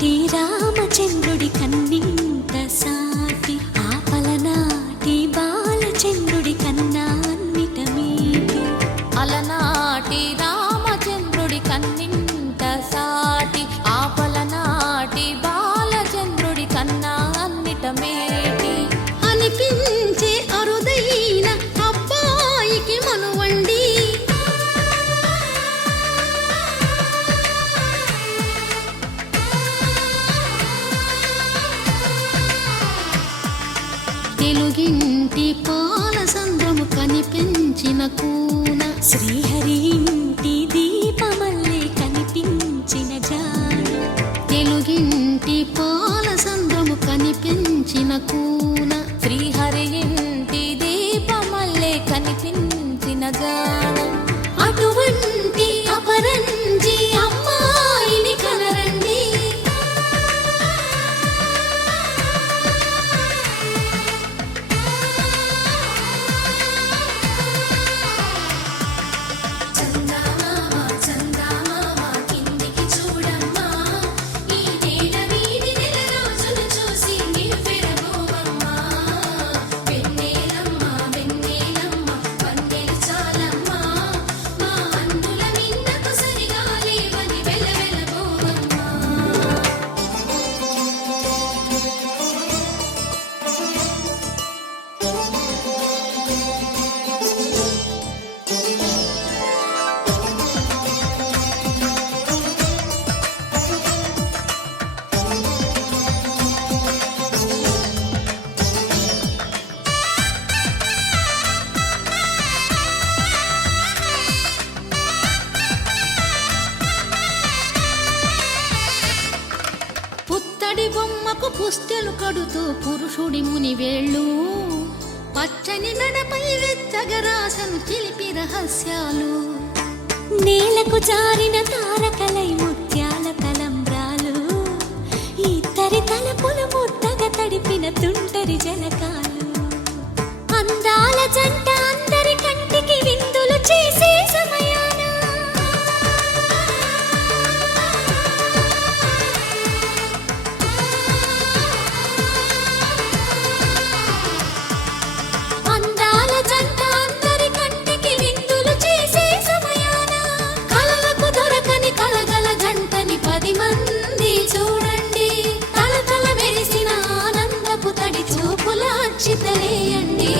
అలనాటి రామచంద్రుడి కన్నింత సాటి ఆపలనాటి బాలచంద్రుడి కన్నా అన్నిట మీటి. అలనాటి రామచంద్రుడి కన్నింత సాటి ఆపలనాటి బాలచంద్రుడి కన్నా అన్నిట మేటి అనిపించే అరుదైన అబ్బాయికి మనువండి. తెలుగింటి పాలసంద్రము కనిపించిన కూన శ్రీహరి ఇంటి దీపమల్లే కనిపించిన జాడ. తెలుగింటి పాలసంద్రము కనిపించిన కూన శ్రీహరి ఇంటి దీపమల్లే కనిపించిన జాడ. అటువంటి అపరంజి అమ్మాయిని కనరండి. పుత్తడి బొమ్మకు పుస్తెలు కడుతూ పురుషుడి ముని వేళ్ళు పచ్చని నడపై వెచ్చగరాసను చిలిపి రహస్యాలు. నేలకు జారిన తారకలై ముత్యాల తలంబ్రాలు ఇద్దరి తలపులు ముద్దగా తడిపిన తుంటరి జలకాలు. అందాల జంట అందరి కంటికి విందులు చేసే సమయాన చితలేయండి.